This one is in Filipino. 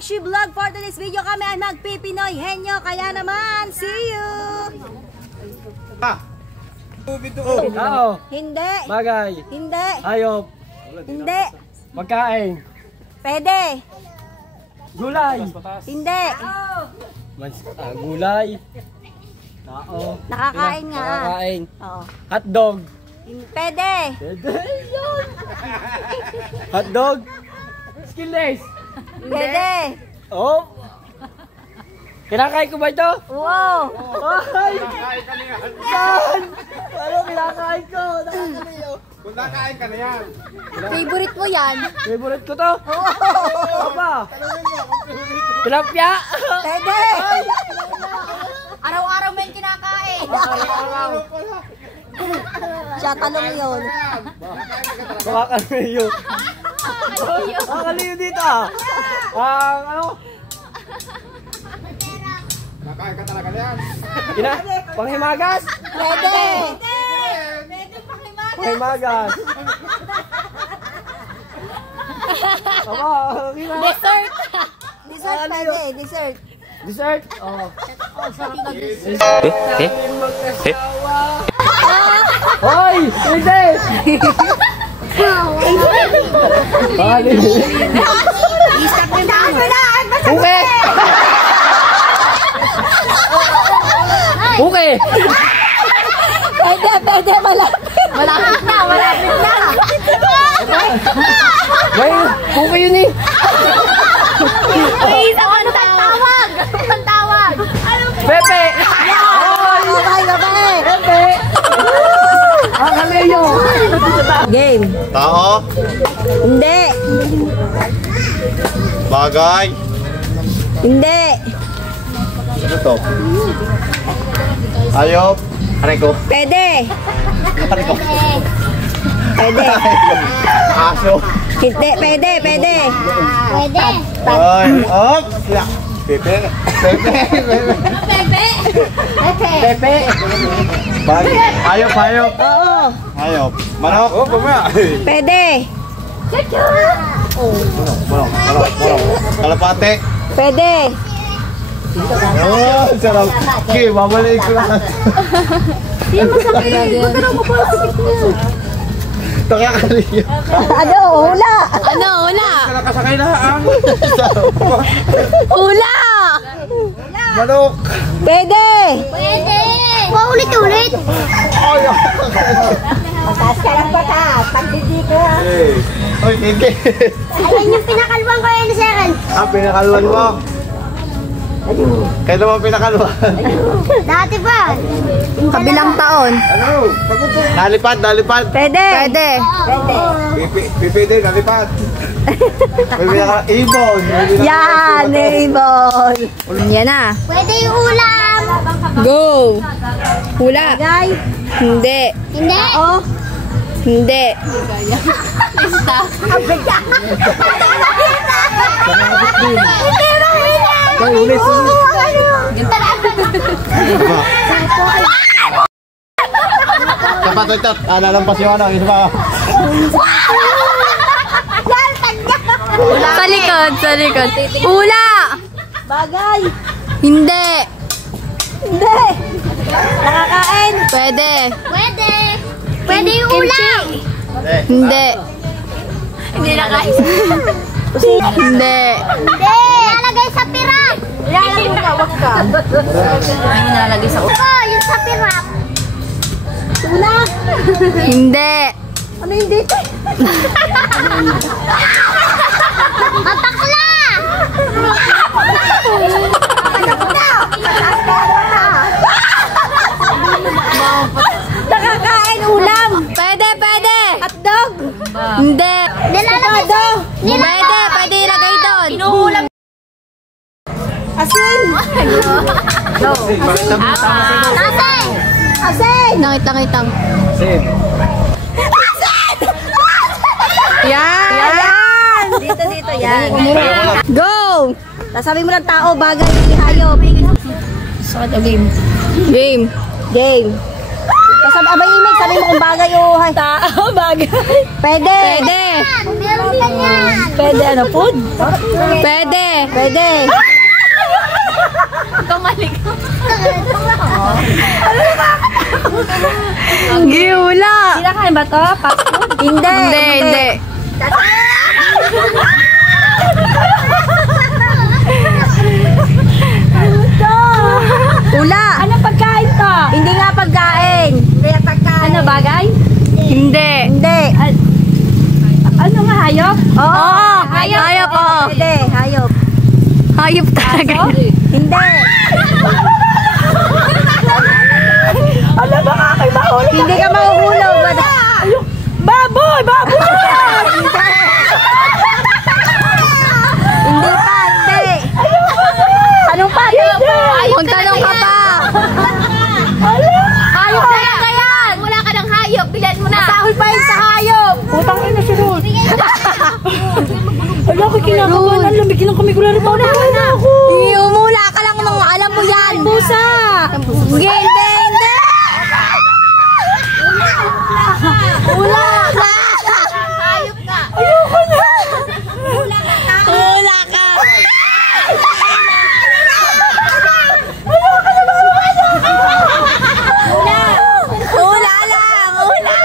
She Vlog. For today's video kami ay magpipinoy henyo. Kaya naman, see you! Oo. Hindi. Bagay. Hindi. Hayop. Hindi. Magkain. Pwede. Gulay. Hindi. Gulay. Tao. Nakakain nga. Nakakain. Oo. Hotdog. Pwede. Pwede yun. Hotdog. Skilless. Pwede. Oh. Kinakain ko ba ito? Wow. Ay! Saan? Ano kinakain ko? Nakakaliyo. Kung nakain ka na yan. Favorite mo yan? Favorite ko to? Oo. Apa? Tilapia? Pwede. Araw-araw mo yung kinakain. Araw-araw. Siya, tanong mo yun. Nakakaliyo. Nakakaliyo dito ah. Ano? Nakain ka talaga na yan. Panghimagas? Pwede. Panghimagas. Aba, Dessert. Dessert pwede. Dessert. Dessert? Oo. Hoy! Hindi! Buke! Buke! Pwede. Malapit na. May buke yun eh! Ang tawag. Pepe! Gabay. Pepe! Ang kaliyo! Game. Tao. Hindi. Bagay. Hindi. Ano to? Hayop. Aray ko. Pwede. Aray ko. Pwede. Aso. Hindi. Pwede. Ay. Op. Pepe. Pepe! Bagay. Hayop. Oo. Hayop. Manok. Oh, pumaya. Pwede. Manok. Kalapate. Pwede. Oh, sarap. Okay, babalik ko lang. Nakakaliyo. Ano? Hula. Nakasakay na ang Hula. manok. Pwede. Paulit-ulit. Ay, Pataas ka lang pataas. Pagdidi ko. Oy, hindi. Ayan yung pinakalwang ko yan sa akin. Pinakalwan mo. Kailan mo pinakalwan? Dati pa. Kabilang taon. Ano? Nalipad. Pwede. Pipi din, nalipad. May pinakal... Ibon. Yan, ibon. Yan na. Pwede yung ulam. Go. Hula. Bagay. Hindi. Hindi. Oh. Hindi. Lista. Ulit. Kapat, lalampas yung ano, isa pa. Sa likod. Hula. Bagay. Hindi. Nakakain. Pwede. Pwede yung ulam. Hindi. Hindi na guys. Hindi. Hindi. Nalagay sa pirap. Wag ka. Nalagay sa ulam. Oh, yung sa pirap. Tulak. Hindi. Ano hindi? Mapakla. Nakakain ulam. Pwede. Hotdog. Hindi. Nilalagay sa... Pwede ilagay doon. Inuulam. Asin. Nasay. Asin. Nakita. Save. Yan. Dito yan. Go. Sasabi mo ng tao, bagay, hindi hayop. So, game. Sabi imig, sabi mo kung bagay o tao, bagay. Pwede. Meron ganyan. Pwede ano, food? Pwede. Pwede. Kamalik. Giwala. Kinakain ba to? Fast food? Hindi. Hindi. Ula. Ano pagkain to? Hindi nga pagkain. Ano bagay? Hindi. Hindi. Ano nga hayop? Oo. Hayop, oo. Pwede, hayop. Hayop talaga. Hindi. Ano ba nga kayo mahuli? Hindi ka mahuhulog. Baboy! Baboy! Hindi pa, hindi. Anong pa? Kung tanong ka pa. Hayop talaga yan! Wala ka ng hayop, bilan mo na. Masahol pa yun sa hayop. Putang ina si Ruth. Ala ko kinakabahan. Ang lamig ng kami kulari pa. Wala ako. Umula ka lang nung alam mo yan. Pusa. Hindi, hindi, hindi. Ula. Hayop ka. Ayoko na. Ula ka. Ula lang. Ula.